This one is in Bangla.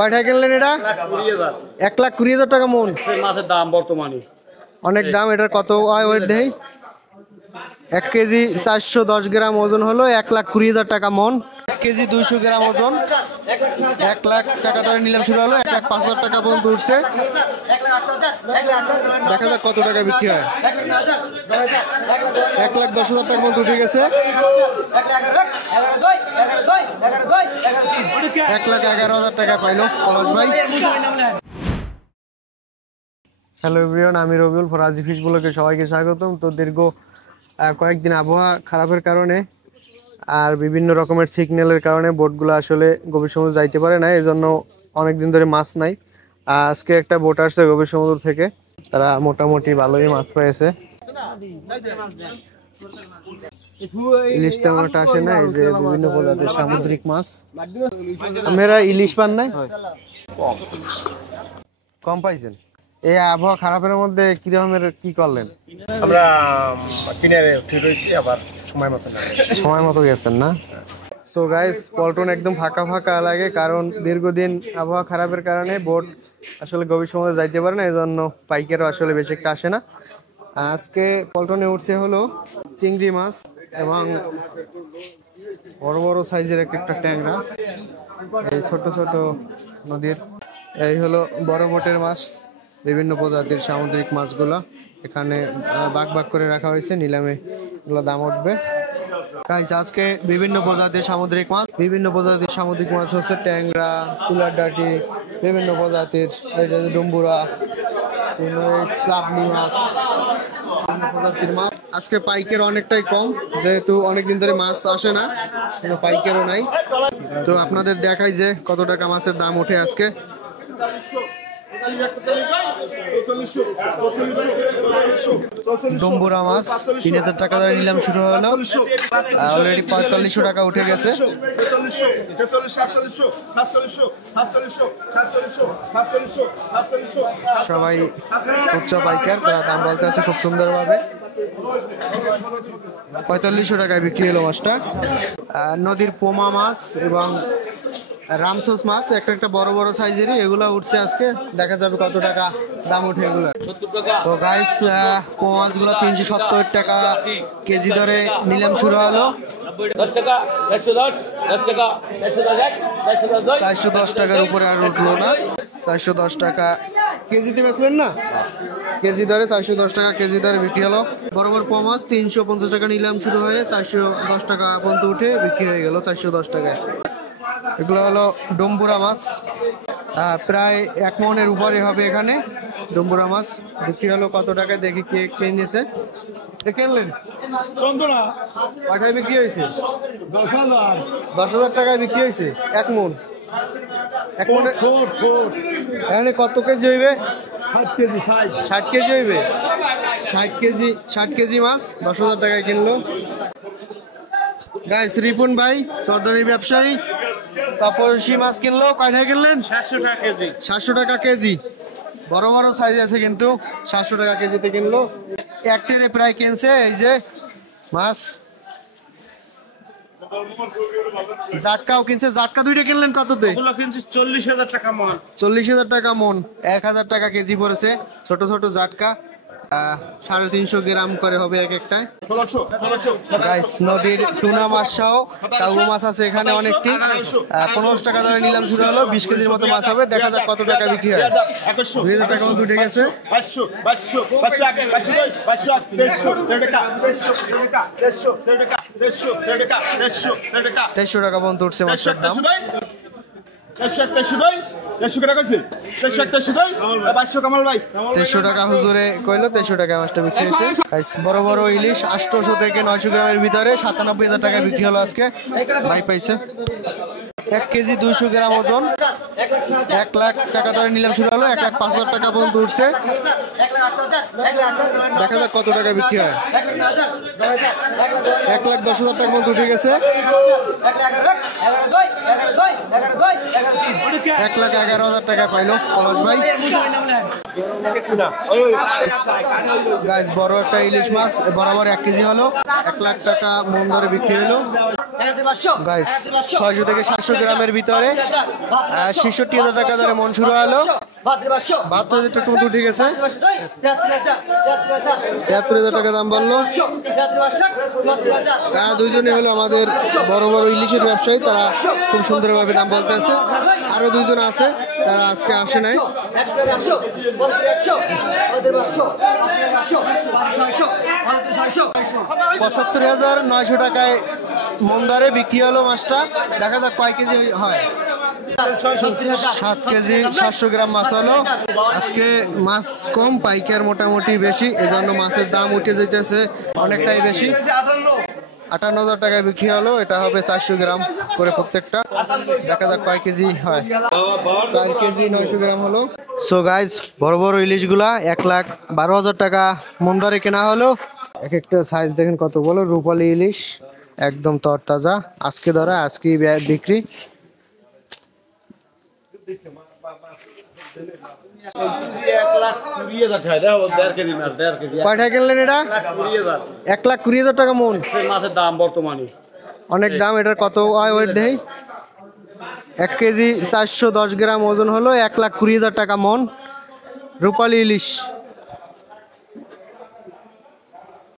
কয়টা কিনলেন এটা? 1,20,000 টাকা মন। মাছের দাম বর্তমানে অনেক দাম। এটার কত ওয়েট দেই? 1 কেজি 410 গ্রাম ওজন হলো 1,20,000 টাকা মন। 1 কেজি 200 গ্রাম ওজন 1 লাখ টাকা ধরে নিলাম শুরু হলো। 1,05,000 টাকা পর্যন্ত উঠছে। দেখা যাক কত টাকা বিক্রি হয়। 1,10,000 টাকা পর্যন্ত উঠে গেছে। 1,11,000 টাকা পাইলো পলাশ ভাই। হ্যালো এভরিওয়ান, আমি রবিউল ফরাজি ফিশ ব্লগে সবাইকে স্বাগতম। তো দীর্ঘ কয়েকদিন আবহাওয়া খারাপের কারণে আর বিভিন্ন রকমের সিগন্যালের কারণে বোটগুলো আসলে গভীর সমুদ্র যাইতে পারে না, এই জন্য অনেকদিন ধরে মাছ নাই। আজকে একটা বোট আসছে গভীর সমুদ্র থেকে, তারা মোটামুটি ভালোই মাছ পেয়েছে। ইলিশ তেমনটা আসে না, এই যে বিভিন্ন প্রজাতির সামুদ্রিক মাছ। আমরা ইলিশ পান নাই, কম পাইছেন। এই আবহাওয়া খারাপের মধ্যে কিরকমের কি করলেন? আমরা কিনারে ঠিক রয়েছি, আবার সময় মতো গেছেন না? সো গাইস, পল্টন একদম ফাঁকা ফাঁকা লাগে, কারণ দীর্ঘদিন আবহাওয়া খারাপের কারণে বোট আসলে গভীর সমুদ্রে যাইতে পারে না, এই জন্য পাইকারও আসলে বেশি একটা আসে না। আজকে পল্টনে উঠছে হলো চিংড়ি মাছ এবং বড় বড় সাইজের একটা ট্যাংরা। এই ছোট ছোট নদীর এই হলো বড় বোটের মাছ, বিভিন্ন প্রজাতির সামুদ্রিক মাছগুলো এখানে ভাগ ভাগ করে রাখা হয়েছে, নিলামে এগুলো দাম উঠবে। গাইস, আজকে বিভিন্ন প্রজাতির সামুদ্রিক মাছ হচ্ছে ট্যাংরা, কুলার ডাটি, বিভিন্ন প্রজাতির ডুম্বুরা, চাপনি মাছ, বিভিন্ন প্রজাতির মাছ। আজকে পাইকের অনেকটাই কম, যেহেতু অনেকদিন ধরে মাছ আসে না, কোনো পাইকেরও নাই। তো আপনাদের দেখাই যে কত টাকা মাছের দাম ওঠে আজকে। ডম্বুরা মাছ 3,000 টাকা ধরে নিলাম শুরু হলো, অলরেডি 4500 টাকা উঠে গেছে। সবাই উচ্চ পাইকার, তারা দাম বলতে আছে খুব সুন্দরভাবে। 4500 টাকায় বিক্রি হলো মাছটা। নদীর পোমা মাছ এবং রামসোস মাছ একটা বড় বড় সাইজেরই, এগুলো উঠছে আজকে, দেখা যাবে কত টাকা দাম উঠে এগুলো। তো গাইস, পোমা মাছগুলো 370 টাকা কেজি ধরে নিলাম শুরু হলো। 410 টাকার উপরে আর উঠলো না। 410 টাকা কেজিতে বেচলেন না? কেজি ধরে 410 টাকা কেজি ধরে বিক্রি হলো। বড় বড় পোমা মাছ 350 টাকা নিলাম শুরু হয়ে 410 টাকা পর্যন্ত উঠে বিক্রি হয়ে গেল 410 টাকায়। এগুলো হলো ডম্বুরা মাছ, প্রায় 1 মনের উপরে হবে এখানে। ডম্বুরা মাছ বিক্রি হলো কত টাকায়, দেখি কে কিনেছে। কিনলেন কয়টায় বিক্রি হয়েছে? 10,000 টাকায় বিক্রি হয়েছে 1 মন। 1 মনে এখানে কত কেজি হইবে? 60 কেজি হইবে। 60 কেজি মাছ 10,000 টাকায় কিনলো। গাইস, রিপুন ভাই চরদানির ব্যবসায়ী, তাপসী মাছ কিনলো। কয়টায় কিনলেন? 700 টাকা কেজি। 700 টাকা কেজি, বড় বড় সাইজ আছে কিন্তু 700 টাকা কেজিতে কিনলো। এক ট্রে প্রায় কিনছে এই যে মাছ। জাটকাও কিনছে। জাটকা দুইটা কিনলেন কততে? 40,000 টাকা মন। 40,000 টাকা মন, 1,000 টাকা কেজি পড়েছে। ছোট ছোট জাটকা 350 গ্রাম করে হবে এক একটায়। গাইস, নদীর টুনা মাছ সহ কাউগো মাছ আছে এখানে অনেকটি। 15 টাকা ধরে নিলাম শুরু হলো। 20 কেজির মতো মাছ হবে, দেখা যাক কত টাকা বিক্রি হয়। 2,000 টাকা মতো উঠে গেছে। 300 টাকা পর্যন্ত উঠছে মাছের দাম। 300 টাকা হুজুরে কইলো, 300 টাকা মাছটা বিক্রি হয়েছে। বড় বড় ইলিশ 800 থেকে 900 গ্রামের ভিতরে 97,000 টাকা বিক্রি হলো আজকে। ভাই পাইছে 1 কেজি 200 গ্রাম ওজন 1 লাখ টাকা ধরে নিলাম শুরু হলো, 1,05,000 টাকা পর্যন্ত উঠছে। দেখা যাক কত টাকা বিক্রি হয়। 1,10,000 টাকা পর্যন্ত উঠে গেছে। 1,11,000 টাকা পাইলো পলাশ ভাই। গাইস বড় একটা ইলিশ মাছ বরাবর 1 কেজি হলো, 1 লাখ টাকা মন ধরে বিক্রি হলো। গাইস 600 থেকে 700 গ্রামের ভিতরে 66,000 টাকা ধরে মন শুরু হলো। 72,000 টাকা মতো উঠে গেছে। 73,000 টাকা দাম বললো। তারা দুইজনে হলো আমাদের বড় বড় ইলিশের ব্যবসায়ী, তারা খুব সুন্দরভাবে দাম বলতে আছে। আরো দুইজন আছে, তারা আজকে আসে নাই। 75,900 টাকায় মন দরে বিক্রি হলো মাছটা। দেখা যাক কয় কেজি হয়। 7 কেজি 700 গ্রাম মাছ হলো। আজকে মাছ কম, পাইকার মোটামুটি বেশি, এজন্য মাছের দাম উঠে যাইতেছে অনেকটাই বেশি। 58,000 টাকায় বিক্রি হলো। এটা হবে 400 গ্রাম করে প্রত্যেকটা। দেখা যাক কয় কেজি হয়। 4 কেজি 900 গ্রাম হলো। সো গাইজ বড় বড় ইলিশগুলা 1,12,000 টাকা মন দরে কেনা হলো। এক একটা সাইজ দেখেন কত বড়, রূপালী ইলিশ একদম তরতাজা, আজকে ধরা আজকেই বিক্রি। কয়টা কিনলেন এটা? 1,20,000 টাকা মন মাছের দাম বর্তমানে অনেক দাম। এটার কত ওয়েট দেই? 1 কেজি 410 গ্রাম ওজন হলো, 1,20,000 টাকা মন রূপালী ইলিশ।